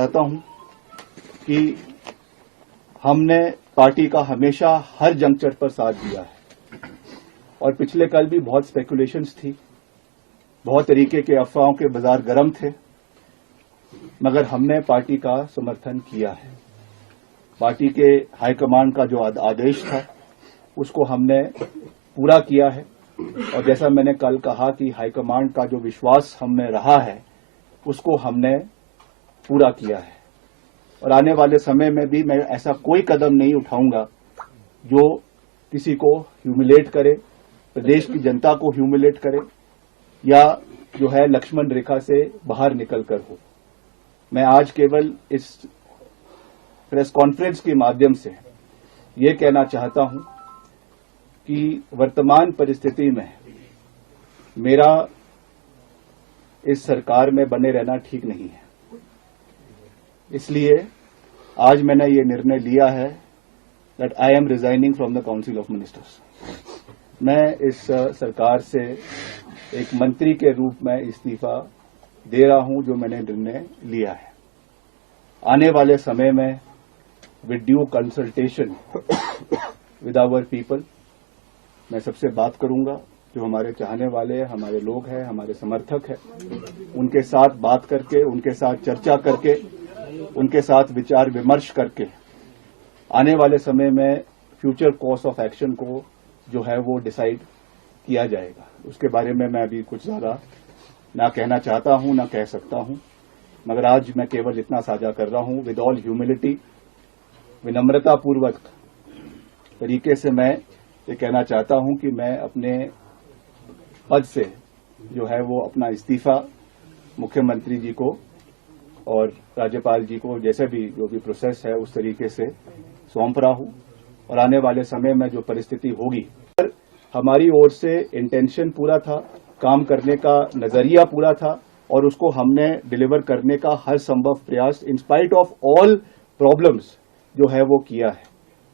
चाहता हूं कि हमने पार्टी का हमेशा हर जंक्शन पर साथ दिया है और पिछले कल भी बहुत स्पेकुलेशंस थी, बहुत तरीके के अफवाहों के बाजार गर्म थे, मगर हमने पार्टी का समर्थन किया है। पार्टी के हाईकमान का जो आदेश था उसको हमने पूरा किया है और जैसा मैंने कल कहा कि हाईकमान का जो विश्वास हमें रहा है उसको हमने पूरा किया है और आने वाले समय में भी मैं ऐसा कोई कदम नहीं उठाऊंगा जो किसी को ह्यूमिलेट करे, प्रदेश की जनता को ह्यूमिलेट करे या जो है लक्ष्मण रेखा से बाहर निकलकर हो। मैं आज केवल इस प्रेस कॉन्फ्रेंस के माध्यम से ये कहना चाहता हूं कि वर्तमान परिस्थिति में मेरा इस सरकार में बने रहना ठीक नहीं है। इसलिए आज मैंने ये निर्णय लिया है that I am resigning from the council of ministers. मैं इस सरकार से एक मंत्री के रूप में इस्तीफा दे रहा हूं जो मैंने निर्णय लिया है। आने वाले समय में with due consultation with our people मैं सबसे बात करूंगा, जो हमारे चाहने वाले हैं, हमारे लोग हैं, हमारे समर्थक हैं, उनके साथ बात करके, उनके साथ चर्चा करके, उनके साथ विचार विमर्श करके आने वाले समय में फ्यूचर कोर्स ऑफ एक्शन को जो है वो डिसाइड किया जाएगा। उसके बारे में मैं अभी कुछ ज्यादा ना कहना चाहता हूं, ना कह सकता हूं, मगर आज मैं केवल इतना साझा कर रहा हूं विद ऑल ह्यूमिलिटी, विनम्रतापूर्वक तरीके से मैं ये कहना चाहता हूं कि मैं अपने पद से जो है वो अपना इस्तीफा मुख्यमंत्री जी को और राज्यपाल जी को जैसे भी जो भी प्रोसेस है उस तरीके से सौंप रहा हूं और आने वाले समय में जो परिस्थिति होगी, हमारी ओर से इंटेंशन पूरा था, काम करने का नजरिया पूरा था और उसको हमने डिलीवर करने का हर संभव प्रयास in spite of all problems जो है वो किया है।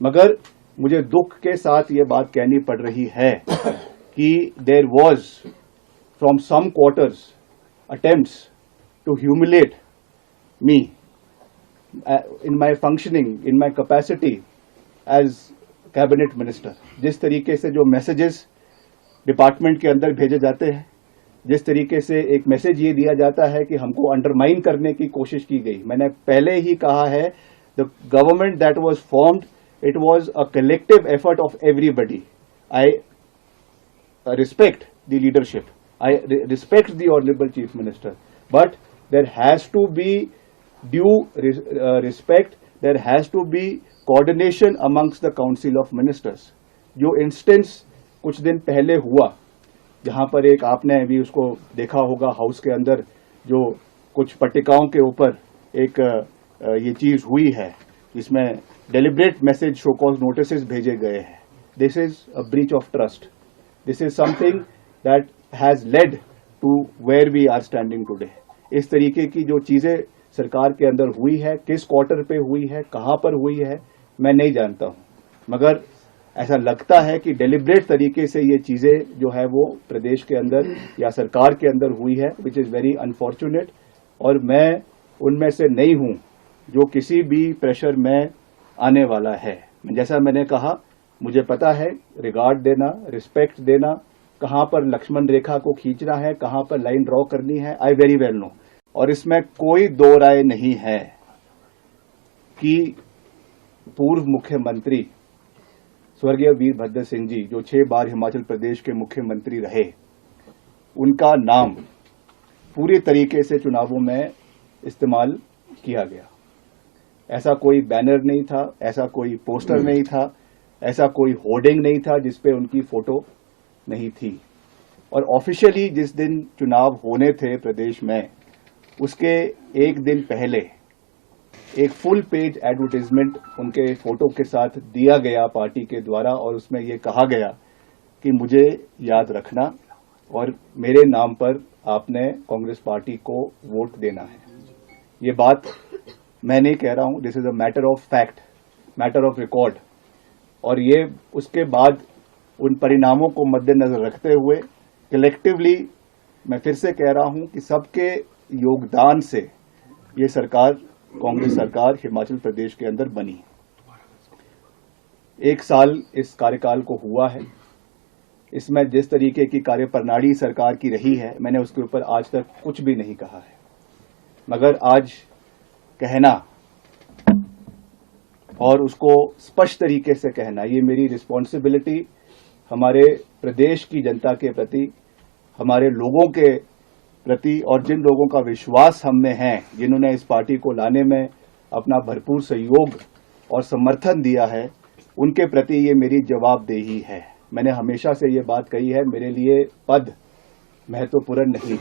मगर मुझे दुख के साथ ये बात कहनी पड़ रही है कि there was from some quarters attempts to humiliate me in my functioning, in my capacity as cabinet minister। जिस तरीके से जो मैसेजेस डिपार्टमेंट के अंदर भेजे जाते हैं, जिस तरीके से एक मैसेज ये दिया जाता है कि हमको अंडरमाइन करने की कोशिश की गई। मैंने पहले ही कहा है the government that was formed it was a collective effort of everybody. I respect the leadership, I respect the honourable chief minister, but there has to be due respect, there has to be coordination amongst the council of ministers। जो instance कुछ दिन पहले हुआ जहां पर एक आपने भी उसको देखा होगा हाउस के अंदर, जो कुछ पट्टिकाओं के ऊपर एक ये चीज हुई है जिसमें deliberate message show cause notices भेजे गए हैं। This is a breach of trust, this is something that has led to where we are standing today. इस तरीके की जो चीजें सरकार के अंदर हुई है, किस क्वार्टर पे हुई है, कहां पर हुई है, मैं नहीं जानता हूं, मगर ऐसा लगता है कि डेलिब्रेट तरीके से ये चीजें जो है वो प्रदेश के अंदर या सरकार के अंदर हुई है, विच इज वेरी अनफॉर्चुनेट। और मैं उनमें से नहीं हूं जो किसी भी प्रेशर में आने वाला है। जैसा मैंने कहा, मुझे पता है रिगार्ड देना, रिस्पेक्ट देना, कहां पर लक्ष्मण रेखा को खींचना है, कहां पर लाइन ड्रॉ करनी है, आई वेरी वेल नो। और इसमें कोई दो राय नहीं है कि पूर्व मुख्यमंत्री स्वर्गीय वीरभद्र सिंह जी, जो 6 बार हिमाचल प्रदेश के मुख्यमंत्री रहे, उनका नाम पूरी तरीके से चुनावों में इस्तेमाल किया गया। ऐसा कोई बैनर नहीं था, ऐसा कोई पोस्टर नहीं था, ऐसा कोई होर्डिंग नहीं था जिसपे उनकी फोटो नहीं थी। और ऑफिशियली जिस दिन चुनाव होने थे प्रदेश में, उसके एक दिन पहले एक फुल पेज एडवर्टाइजमेंट उनके फोटो के साथ दिया गया पार्टी के द्वारा और उसमें यह कहा गया कि मुझे याद रखना और मेरे नाम पर आपने कांग्रेस पार्टी को वोट देना है। ये बात मैं नहीं कह रहा हूं, this is a matter of fact, matter of record. और ये उसके बाद उन परिणामों को मद्देनजर रखते हुए कलेक्टिवली मैं फिर से कह रहा हूं कि सबके योगदान से ये सरकार कांग्रेस सरकार हिमाचल प्रदेश के अंदर बनी। 1 साल इस कार्यकाल को हुआ है। इसमें जिस तरीके की कार्यप्रणाली सरकार की रही है, मैंने उसके ऊपर आज तक कुछ भी नहीं कहा है, मगर आज कहना और उसको स्पष्ट तरीके से कहना, ये मेरी रिस्पॉन्सिबिलिटी हमारे प्रदेश की जनता के प्रति, हमारे लोगों के प्रति और जिन लोगों का विश्वास हम में है, जिन्होंने इस पार्टी को लाने में अपना भरपूर सहयोग और समर्थन दिया है, उनके प्रति ये मेरी जवाबदेही है। मैंने हमेशा से ये बात कही है, मेरे लिए पद महत्वपूर्ण नहीं है,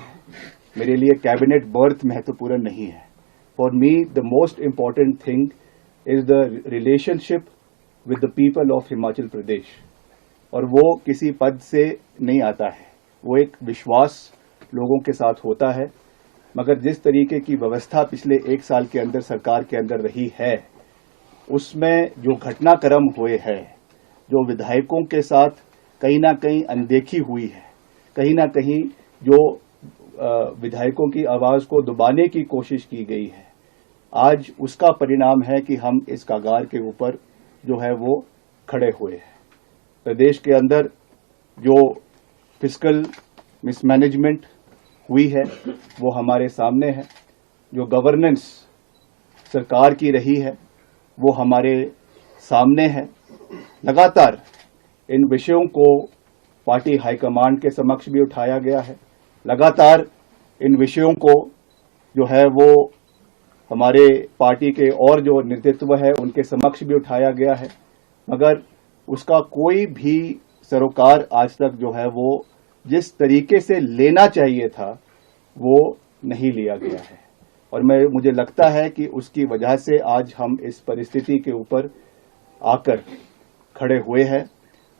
मेरे लिए कैबिनेट बर्थ महत्वपूर्ण नहीं है। For me the most important thing is the relationship with the people of Himachal Pradesh, और वो किसी पद से नहीं आता है, वो एक विश्वास लोगों के साथ होता है। मगर जिस तरीके की व्यवस्था पिछले 1 साल के अंदर सरकार के अंदर रही है, उसमें जो घटनाक्रम हुए हैं, जो विधायकों के साथ कहीं ना कहीं अनदेखी हुई है, कहीं ना कहीं जो विधायकों की आवाज को दबाने की कोशिश की गई है, आज उसका परिणाम है कि हम इस कगार के ऊपर जो है वो खड़े हुए हैं। प्रदेश के अंदर जो फिस्कल मिसमैनेजमेंट हुई है वो हमारे सामने है, जो गवर्नेंस सरकार की रही है वो हमारे सामने है। लगातार इन विषयों को पार्टी हाईकमांड के समक्ष भी उठाया गया है, लगातार इन विषयों को जो है वो हमारे पार्टी के और जो नेतृत्व है उनके समक्ष भी उठाया गया है, मगर उसका कोई भी सरोकार आज तक जो है वो जिस तरीके से लेना चाहिए था वो नहीं लिया गया है। और मुझे लगता है कि उसकी वजह से आज हम इस परिस्थिति के ऊपर आकर खड़े हुए हैं,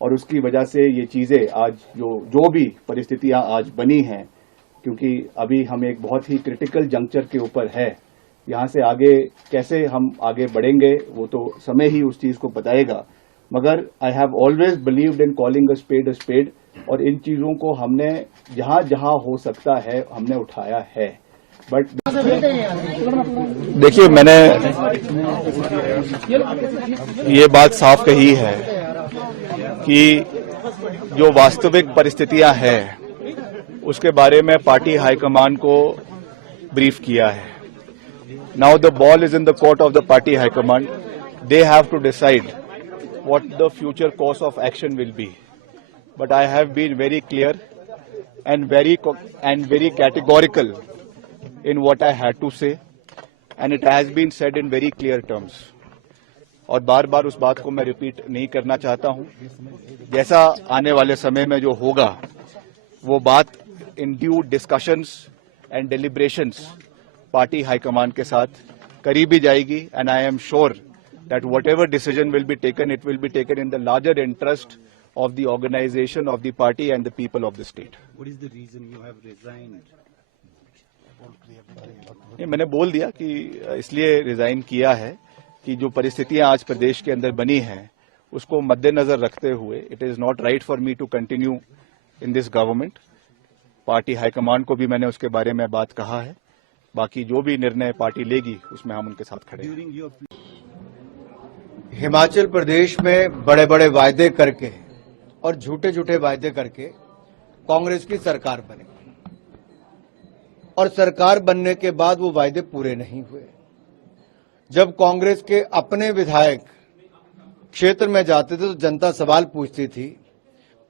और उसकी वजह से ये चीज़ें आज जो भी परिस्थितियां आज बनी हैं, क्योंकि अभी हम एक बहुत ही क्रिटिकल जंक्चर के ऊपर है। यहाँ से आगे कैसे हम आगे बढ़ेंगे वो तो समय ही उस चीज़ को बताएगा, मगर I have always believed in calling a spade, और इन चीज़ों को हमने जहाँ जहाँ हो सकता है हमने उठाया है। बट देखिए, मैंने ये बात साफ कही है कि जो वास्तविक परिस्थितियां हैं उसके बारे में पार्टी हाईकमान को ब्रीफ किया है। Now the ball is in the court of the party high command. They have to decide what the future course of action will be, but I have been very clear and very categorical in what I had to say, and it has been said in very clear terms. और बार बार उस बात को मैं repeat नहीं करना चाहता हूं। जैसा आने वाले समय में जो होगा वो बात in due discussions and deliberations party high command के साथ करी भी जाएगी, and I am sure that whatever decision will be taken, it will be taken in the larger interest of the organization of the party and the people of the state. What is the reason you have resigned? ये मैंने बोल दिया कि इसलिए resign किया है कि जो परिस्थितियां आज प्रदेश के अंदर बनी हैं उसको मद्देनजर रखते हुए it is not right for me to continue in this government. Party high command को भी मैंने उसके बारे में बात कहा है, बाकी जो भी निर्णय पार्टी लेगी उसमें हम उनके साथ खड़े हैं। हिमाचल प्रदेश में बड़े बड़े वायदे करके और झूठे झूठे वायदे करके कांग्रेस की सरकार बनी, और सरकार बनने के बाद वो वायदे पूरे नहीं हुए। जब कांग्रेस के अपने विधायक क्षेत्र में जाते थे तो जनता सवाल पूछती थी,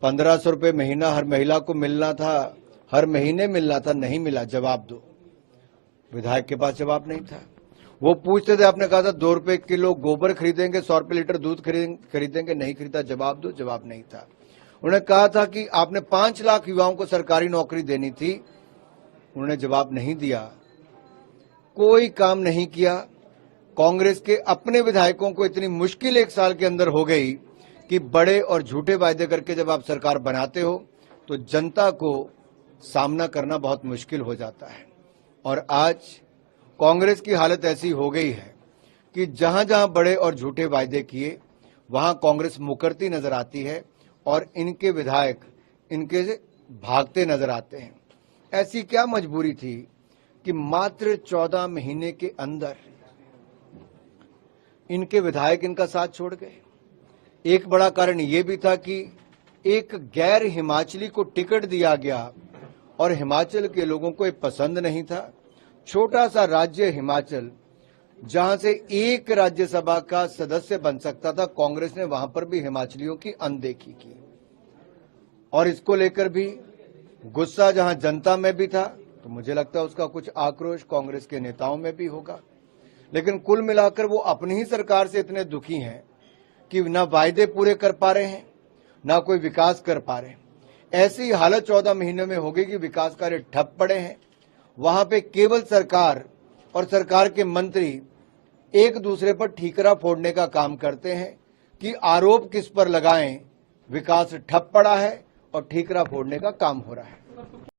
1500 रुपये महीना हर महिला को मिलना था, हर महीने मिलना था, नहीं मिला, जवाब दो। विधायक के पास जवाब नहीं था। वो पूछते थे, आपने कहा था 2 रुपए किलो गोबर खरीदेंगे, 100 रुपए लीटर दूध खरीदेंगे, नहीं खरीदा, जवाब दो, जवाब नहीं था। उन्होंने कहा था कि आपने 5 लाख युवाओं को सरकारी नौकरी देनी थी, उन्होंने जवाब नहीं दिया, कोई काम नहीं किया। कांग्रेस के अपने विधायकों को इतनी मुश्किल 1 साल के अंदर हो गई कि बड़े और झूठे वायदे करके जब आप सरकार बनाते हो तो जनता को सामना करना बहुत मुश्किल हो जाता है। और आज कांग्रेस की हालत ऐसी हो गई है कि जहां जहां बड़े और झूठे वायदे किए वहां कांग्रेस मुकरती नजर आती है और इनके विधायक इनके से भागते नजर आते हैं। ऐसी क्या मजबूरी थी कि मात्र 14 महीने के अंदर इनके विधायक इनका साथ छोड़ गए। एक बड़ा कारण यह भी था कि एक गैर हिमाचली को टिकट दिया गया और हिमाचल के लोगों को ये पसंद नहीं था। छोटा सा राज्य हिमाचल, जहां से एक राज्यसभा का सदस्य बन सकता था, कांग्रेस ने वहां पर भी हिमाचलियों की अनदेखी की और इसको लेकर भी गुस्सा जहां जनता में भी था, तो मुझे लगता है उसका कुछ आक्रोश कांग्रेस के नेताओं में भी होगा। लेकिन कुल मिलाकर वो अपनी ही सरकार से इतने दुखी हैं कि ना वायदे पूरे कर पा रहे हैं, ना कोई विकास कर पा रहे हैं। ऐसी हालत 14 महीनों में होगी कि विकास कार्य ठप पड़े हैं। वहां पे केवल सरकार और सरकार के मंत्री एक दूसरे पर ठीकरा फोड़ने का काम करते हैं कि आरोप किस पर लगाएं, विकास ठप पड़ा है और ठीकरा फोड़ने का काम हो रहा है।